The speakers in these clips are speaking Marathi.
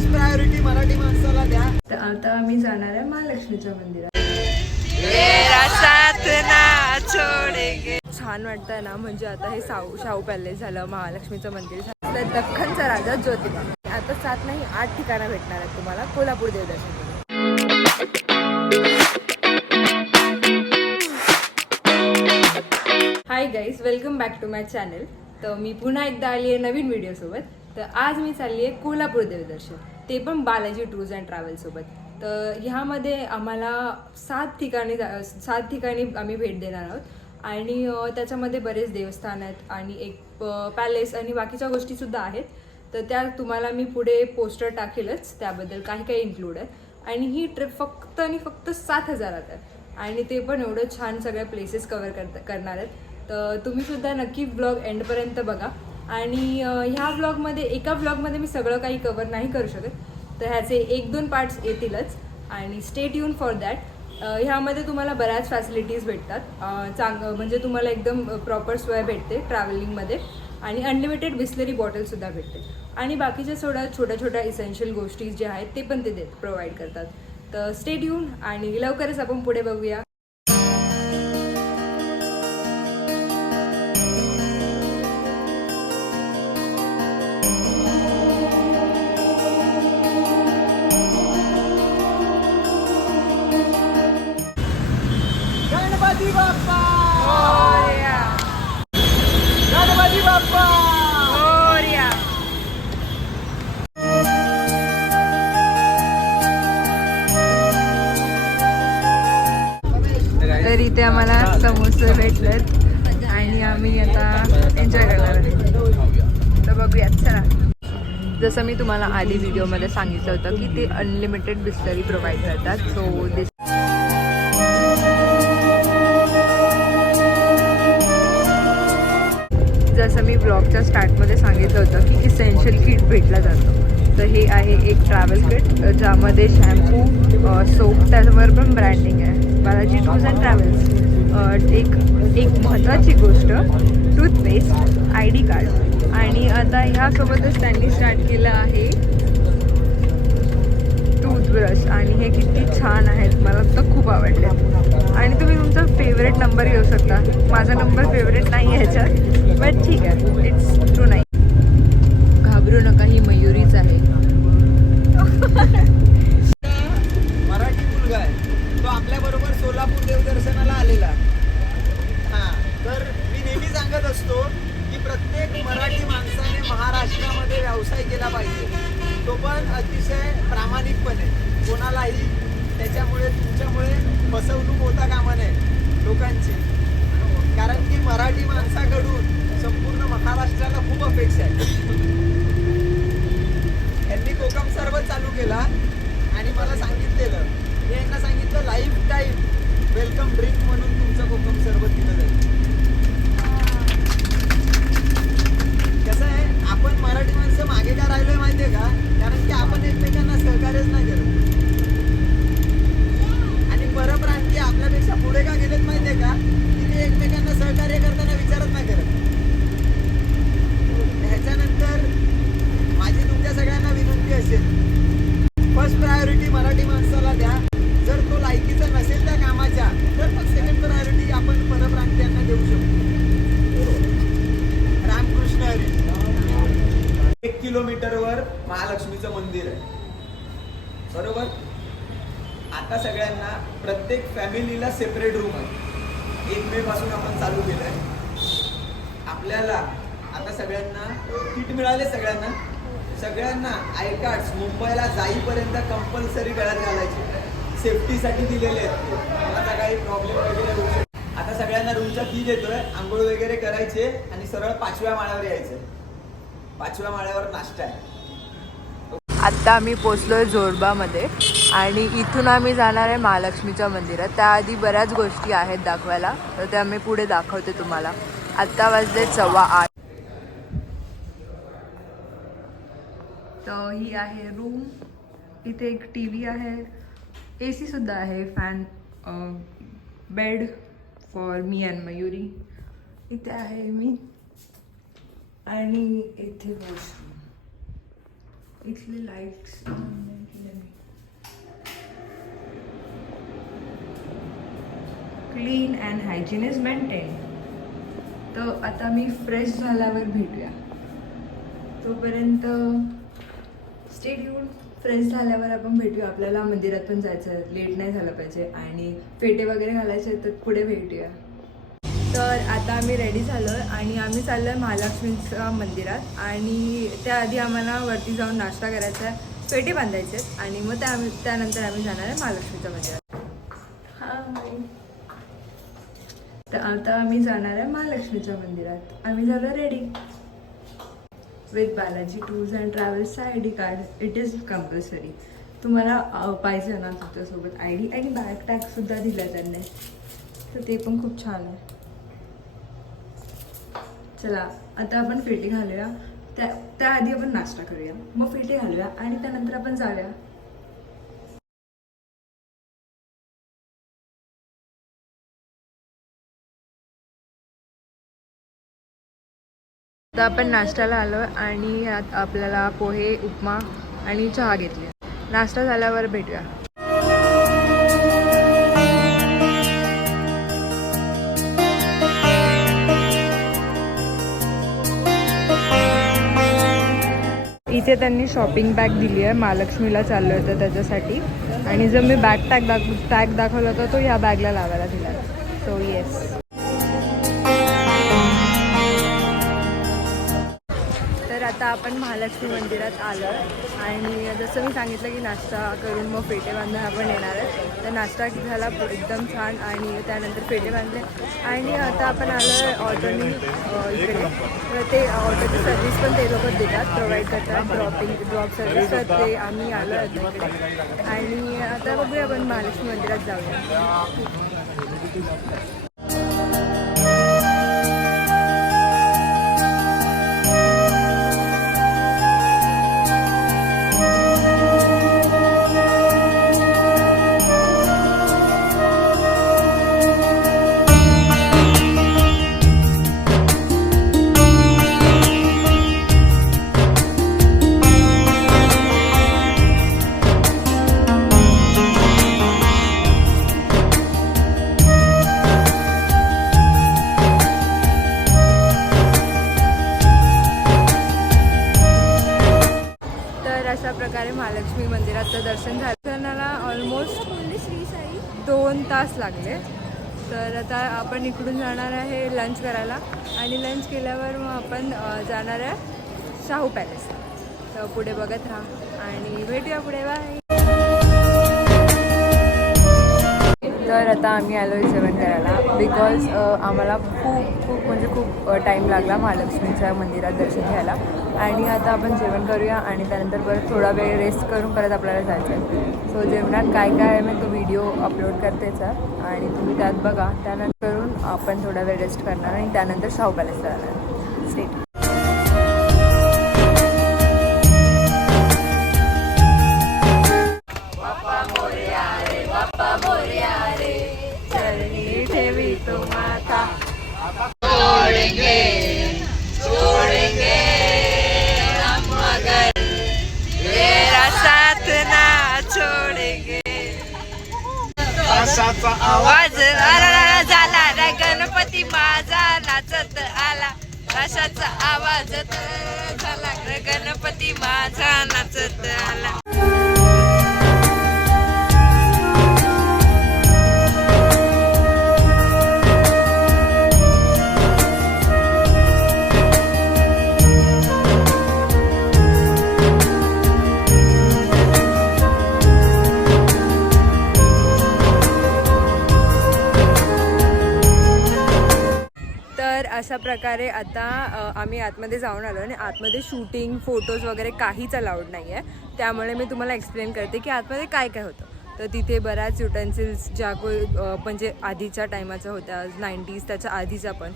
फर्स्ट प्रायोरिटी मराठी माणसाला द्या. तर आता आम्ही जाणार आहे महालक्ष्मीच्या मंदिरात. छान वाटतंय ना म्हणजे आता हे साऊ शाहू पॅलेस झालं महालक्ष्मीचं मंदिर झालं. तर दख्खनचा राजा ज्योतिबा. आता सात नाही आठ ठिकाणं भेटणार आहेत तुम्हाला कोल्हापूर देवदर्शन. Hi guys welcome back to my channel तर मी पुन्हा एकदा आली आहे नवीन व्हिडिओसोबत तर आज मी चालली आहे कोल्हापूर देवदर्शन. ते पण बालाजी टूर्स अँड ट्रॅव्हल्ससोबत तर ह्यामध्ये आम्हाला सात ठिकाणी जा- सात ठिकाणी आम्ही भेट देणार आहोत. आणि त्याच्यामध्ये बरेच देवस्थान आहेत आणि एक पॅलेस आणि बाकीच्या गोष्टीसुद्धा आहेत. तर त्या तुम्हाला मी पुढे पोस्टर टाकेलच. त्याबद्दल काही काही इन्क्लूड आहे आणि ही ट्रिप फक्त आणि फक्त सात हजारात आहे. आणि ते पण एवढं छान सगळ्या प्लेसेस कवर करता करणार आहेत. तर तुम्ही सुद्धा नक्की ब्लॉग एंडपर्यंत बघा. आणि ह्या ब्लॉगमध्ये एका ब्लॉगमध्ये मी सगळं काही कवर नाही करू शकत. तर ह्याचे एक दोन पार्ट्स येतीलच. आणि स्टेट युन फॉर दॅट ह्यामध्ये तुम्हाला बऱ्याच फॅसिलिटीज भेटतात. चांग म्हणजे तुम्हाला एकदम प्रॉपर सोय भेटते ट्रॅव्हलिंगमध्ये आणि अनलिमिटेड बिस्लरी बॉटलसुद्धा भेटते. आणि बाकीच्या सोडा छोट्या छोट्या इसेन्शियल गोष्टी ज्या आहेत ते पण ते देत प्रोव्हाइड करतात. तर स्टेट येऊन आणि लवकरच आपण पुढे बघूया. आम्हाला समोसे भेटलेत. आणि आम्ही आता एन्जॉय करणार आहोत तर बघूयात चला. जसं मी तुम्हाला आधी व्हिडिओमध्ये सांगितलं होतं की ते अनलिमिटेड बिस्लरी प्रोव्हाइड करतात. सो दिस जसं मी ब्लॉगच्या स्टार्टमध्ये सांगितलं होतं की इसेन्शियल किट भेटला जातो. तर हे आहे एक ट्रॅव्हल किट ज्यामध्ये शॅम्पू सोप uh, त्याच्यावर पण ब्रँडिंग आहे. बालाजी टूर्स अँड ट्रॅव्हल्स एक एक महत्त्वाची गोष्ट टूथपेस्ट आय डी कार्ड आणि आता ह्यासोबतच त्यांनी स्टार्ट केलं आहे टूथब्रश आणि हे किती छान आहेत. मला तर खूप आवडले. आणि तुम्ही तुमचा फेवरेट नंबर घेऊ शकता. माझा नंबर फेवरेट नाही आहे ह्याच्यात बट ठीक आहे. इट्स ट्रू नाही घाबरू नका ही मयुरीच आहे मराठी मुलगा आहे तो आपल्या बरोबर सोलापूर देवदर्शनाला आलेला हा तर मी नेहमी सांगत असतो की प्रत्येक मराठी माणसाने महाराष्ट्रामध्ये व्यवसाय केला पाहिजे तो पण अतिशय प्रामाणिकपणे. कोणालाही. त्याच्यामुळे तुमच्यामुळे फसवणूक होता कामा नये लोकांची. कारण की मराठी माणसाकडून संपूर्ण महाराष्ट्राला खूप अपेक्षा आहे. यांनी कोकम सर्व चालू केला आणि मला सांगितलेलं मी यांना सांगितलं लाईफ टाईम वेलकम ड्रिंक म्हणून तुमचं कोकम सर्व दिलं जाईल कसं आहे आपण मराठी माणसं मागे का राहिलोय माहितीये का कारण की आपण एकमेकांना सहकार्यच नाही करत आणि परप्रांतीय आपल्यापेक्षा पुढे का गेलेत माहितीये का की ते एकमेकांना सहकार्य करताना विचारत नाही करत ह्याच्यानंतर माझी तुमच्या सगळ्यांना विनंती असेल फर्स्ट प्रायोरिटी मराठी माणसाला द्या जर तो लायकीचा नसेल त्या कामाच्या तर मग सेकंड प्रायोरिटी आपण परप्रांतीयांना देऊ शकतो रामकृष्ण हरी एक किलोमीटरवर महालक्ष्मीचं मंदिर आहे. बरोबर? आता सगळ्यांना प्रत्येक फॅमिलीला सेपरेट रूम आहे. एक मे पासून आपण चालू केलं आहे आपल्याला आता सगळ्यांना किट मिळाले सगळ्यांना. सगळ्यांना आय कार्ड्स मुंबईला जाईपर्यंत कंपल्सरी गळ्यात घालायचे. सेफ्टीसाठी दिलेले आहेत. कोणाचा काही प्रॉब्लेम वगैरे होऊ शकतो आता सगळ्यांना रूमच्या फी देतोय आंघोळ वगैरे करायचे आणि सरळ पाचव्या माळ्यावर यायचं. पाचव्या माळ्यावर नाश्ता आहे. आत्ता आम्ही पोचलोय जोरबामध्ये आणि इथून आम्ही जाणार आहे महालक्ष्मीच्या मंदिरात. त्याआधी बऱ्याच गोष्टी आहेत दाखवायला तर त्या मी पुढे दाखवते तुम्हाला. आत्ता वाजले सव्वा आठ. तर ही आहे रूम इथे एक टी व्ही आहे. ए सीसुद्धा आहे. Fan bed for me and Mayuri. इथे आहे मी. आणि इथे वॉशरूम इथले lights clean and hygiene is maintain तर आता मी फ्रेश झाल्यावर भेटूया. तोपर्यंत स्टेट येऊन फ्रेश झाल्यावर आपण भेटूया. आपल्याला मंदिरात पण जायचं आहे लेट नाही झालं पाहिजे. आणि फेटे वगैरे घालायचे तर पुढे भेटूया. तर आता आम्ही रेडी झालो आहे आणि आम्ही चाललो आहे महालक्ष्मीच्या मंदिरात. आणि त्याआधी आम्हाला वरती जाऊन नाश्ता करायचा आहे पेटी बांधायचे आहेत. आणि मग त्या आम्ही त्यानंतर आम्ही जाणार आहे महालक्ष्मीच्या मंदिरात. तर आता आम्ही जाणार आहे महालक्ष्मीच्या मंदिरात. आम्ही झालो ready with Balaji tours and ट्रॅव्हल्सचा I D card it is compulsory तुम्हाला पाहिजे ना तुमच्यासोबत आय डी आणि बॅग टॅगसुद्धा दिला त्यांनी. तर ते पण खूप छान आहे. चला आता आपण फेटी घालूया. त्या त्याआधी आपण नाश्ता करूया. मग फेटी घालूया आणि त्यानंतर आपण जाऊया. आता आपण नाश्त्याला आलो आणि आपल्याला पोहे उपमा आणि चहा घेतले. नाश्ता झाल्यावर भेटूया. इथे त्यांनी शॉपिंग बॅग दिली आहे. महालक्ष्मीला चाललं होतं त्याच्यासाठी. आणि जो मी बॅग टॅग दाख टॅग दाखवला होता तो ह्या बॅगला लावायला दिला सो येस आता आपण महालक्ष्मी मंदिरात आलो आणि जसं मी सांगितलं की नाश्ता करून मग फेटे बांधून आपण येणार आहे. तर नाश्ता झाला एकदम छान आणि त्यानंतर फेटे बांधले. आणि आता आपण आलो आहे ऑटोनी इकडे. तर ते ऑटोची सर्व्हिस पण ते लोक देतात प्रोव्हाइड करतात ड्रॉपिंग ड्रॉप सर्व्हिस तर ते आम्ही आलो आहे आता आणि आता बघूया आपण महालक्ष्मी मंदिरात जाऊया. प्रकारे महालक्ष्मी मंदिराचं दर्शन झालं. दर्शनाला ऑलमोस्ट दोन तास लागले. तर आता आपण इकडून जाणार आहे लंच करायला. आणि लंच केल्यावर मग आपण जाणार आहे शाहू पॅलेस तर पुढे बघत राहा. आणि भेटूया पुढे. बाय तर आता आम्ही आलो आहे जेवण करायला. बिकॉज आम्हाला खूप खूप म्हणजे खूप टाईम लागला महालक्ष्मीच्या मंदिरात दर्शन घ्यायला. आणि आता आपण जेवण करूया आणि त्यानंतर परत थोडा वेळ रेस्ट करून परत आपल्याला जायचं आहे सो जेवणात काय काय आहे मी तो व्हिडिओ अपलोड करते सर आणि तुम्ही त्यात बघा. त्यानंतर करून आपण थोडा वेळ रेस्ट करणार आणि त्यानंतर शाहू पॅलेसला जाणार. स्टेट चरणी आवाज आला झाला रे गणपती माझा नाचत आला. कशाचा आवाज झाला रे गणपती माझा प्रकारे आता आम्ही आतमध्ये जाऊन आलो आणि आतमध्ये शूटिंग फोटोज वगैरे काहीच अलाउड नाही आहे त्यामुळे मी तुम्हाला एक्सप्लेन करते की आतमध्ये काय काय होतं. तर तिथे बऱ्याच युटेन्सिल्स ज्या को म्हणजे आधीच्या टायमाच्या होत्या नाईन्टीज त्याच्या आधीच्या पण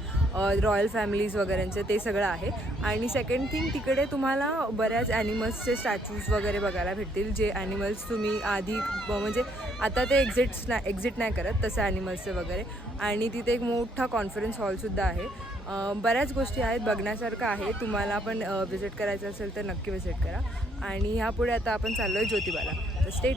रॉयल फॅमिलीज वगैरेंचे ते सगळं आहे. आणि सेकंड थिंग तिकडे तुम्हाला बऱ्याच ॲनिमल्सचे स्टॅच्यूज वगैरे बघायला भेटतील जे ॲनिमल्स तुम्ही आधी म्हणजे आता ते एक्झिट्स नाही एक्झिट नाही करत तसे ॲनिमल्सचे वगैरे. आणि तिथे एक मोठा कॉन्फरन्स हॉलसुद्धा आहे. बऱ्याच गोष्टी आहेत बघण्यासारखं आहे. तुम्हाला पण विजिट करायचं असेल तर नक्की विजिट करा. आणि ह्यापुढे आता आपण चाललो आहे ज्योतिबाला. तर स्टेट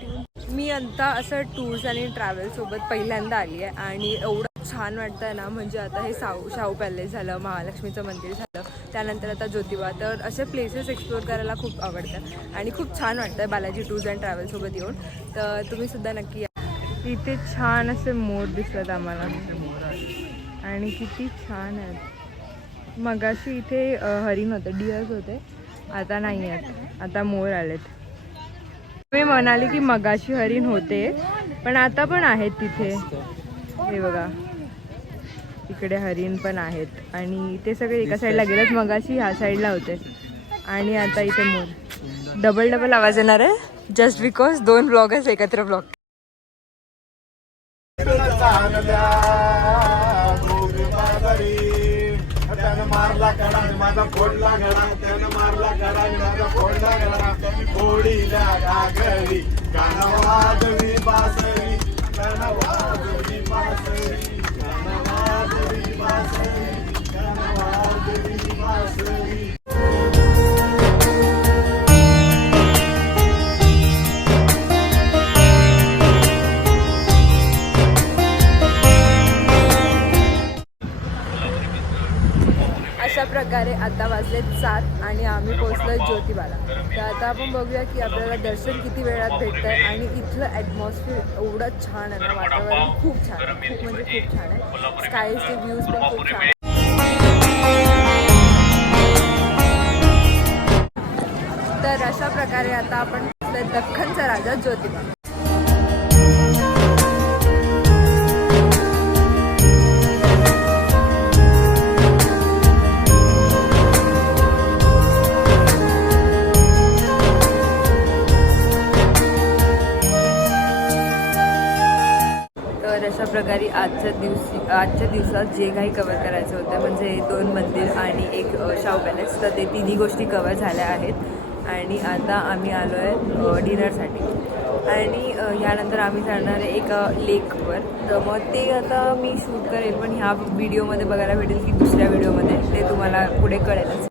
मी आता असं टूर्स आणि ट्रॅव्हलसोबत पहिल्यांदा आली आहे आणि एवढं छान वाटतं आहे ना म्हणजे आता हे साऊ शाहू पॅलेस झालं महालक्ष्मीचं मंदिर झालं त्यानंतर आता ज्योतिबा तर असे प्लेसेस एक्सप्लोर करायला खूप आवडतात आणि खूप छान वाटतं आहे बालाजी टूर्स अँड ट्रॅव्हल्ससोबत येऊन. तर तुम्ही सुद्धा नक्की या. इथे छान असे मोर दिसतात आम्हाला. आणि किती छान आहेत. मगाशी इथे हरिण होते डिअर्स होते. आता नाही आहेत आता मोर आलेत. मी म्हणाले की मगाशी हरिण होते पण आता पण आहेत तिथे. हे बघा. इकडे हरिण पण आहेत. आणि ते सगळे एका साईडला गेलेत. मगाशी ह्या साईडला होते. आणि आता इथे मोर डबल डबल आवाज येणार आहे. जस्ट बिकॉज दोन ब्लॉगर्स एकत्र ब्लॉग कडा माझा फोडला गडा त्यानं मारला कडा माझा फोडला गडा त्यांनी फोडीला घागरी काना वाजवी बासरी काना वाजवी बासरी. आत्ता आता वाजलेत सात आणि आम्ही पोहोचलोय ज्योतिबाला. तर आता आपण बघूया की आपल्याला दर्शन किती वेळात भेटतं आहे आणि इथलं ॲटमॉस्फिअर एवढं छान आहे ना वातावरण खूप छान आहे. खूप म्हणजे खूप छान आहे. स्कायचे व्ह्यूज पण खूप छान आहे तर अशा प्रकारे आता आपण दख्खनचा राजा ज्योतिबा. प्रकारे आजच्या दिवशी आजच्या दिवसात जे काही कवर करायचं होतं म्हणजे दोन मंदिर आणि एक शाहू पॅलेस तर ते तिन्ही गोष्टी कवर झाल्या आहेत. आणि आता आम्ही आलो आहे डिनरसाठी आणि ह्यानंतर यानंतर आम्ही जाणार आहे एका लेकवर तर मग ते आता मी शूट करेल पण ह्या व्हिडिओमध्ये बघायला भेटेल की दुसऱ्या व्हिडिओमध्ये ते तुम्हाला पुढे कळेलच.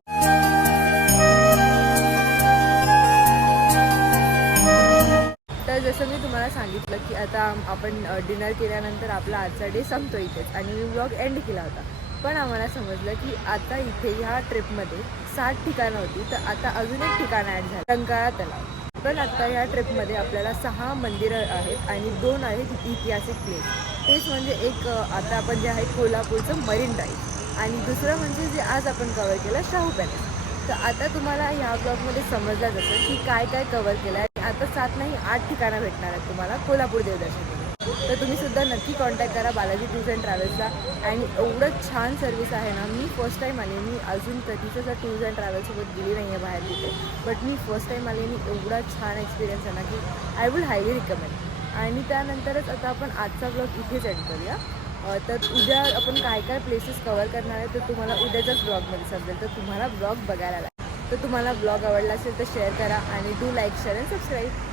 मला सांगितलं की आता आपण डिनर केल्यानंतर आपला आजचा डे संपतो इथेच. आणि मी ब्लॉग एंड केला होता. पण आम्हाला समजलं की आता इथे ह्या ट्रिपमध्ये सात ठिकाणं होती. तर आता अजून एक ठिकाण ॲड झालं. रंकाळा तलाव. पण आता ह्या ट्रिपमध्ये आपल्याला सहा मंदिरं आहेत आणि दोन आहेत ऐतिहासिक प्लेस तेच म्हणजे एक आता आपण जे आहे कोल्हापूरचं मरीन ड्राईव्ह आणि दुसरं म्हणजे जे आज आपण कवर केलं शाहू पॅलेस तर आता तुम्हाला ह्या ब्लॉगमध्ये समजलं जातं की काय काय कवर केलं आता सात नाही आठ ठिकाणं भेटणार आहेत तुम्हाला कोल्हापूर देवदर्शनमध्ये. तर तुम्ही सुद्धा नक्की कॉन्टॅक्ट करा बालाजी टूर्स अँड ट्रॅव्हल्सला. आणि एवढं छान सर्विस आहे ना मी फर्स्ट टाईम आले मी अजून कधीच असं टूर्स अँड ट्रॅव्हल्ससोबत गेली नाही आहे बाहेर तिथे. बट मी फर्स्ट टाईम आले आणि एवढा छान एक्सपिरियन्स आहे ना की आय वुड हायली रिकमेंड आणि त्यानंतरच आता आपण आजचा ब्लॉग इथेच एंड करूया. तर उद्या आपण काय काय प्लेसेस कवर करणार आहे तर तुम्हाला उद्याच्याच ब्लॉगमध्ये समजेल. तर तुम्हाला ब्लॉग बघायला लागेल. तर तुम्हाला ब्लॉग आवडला असेल तर शेअर करा आणि do like share and subscribe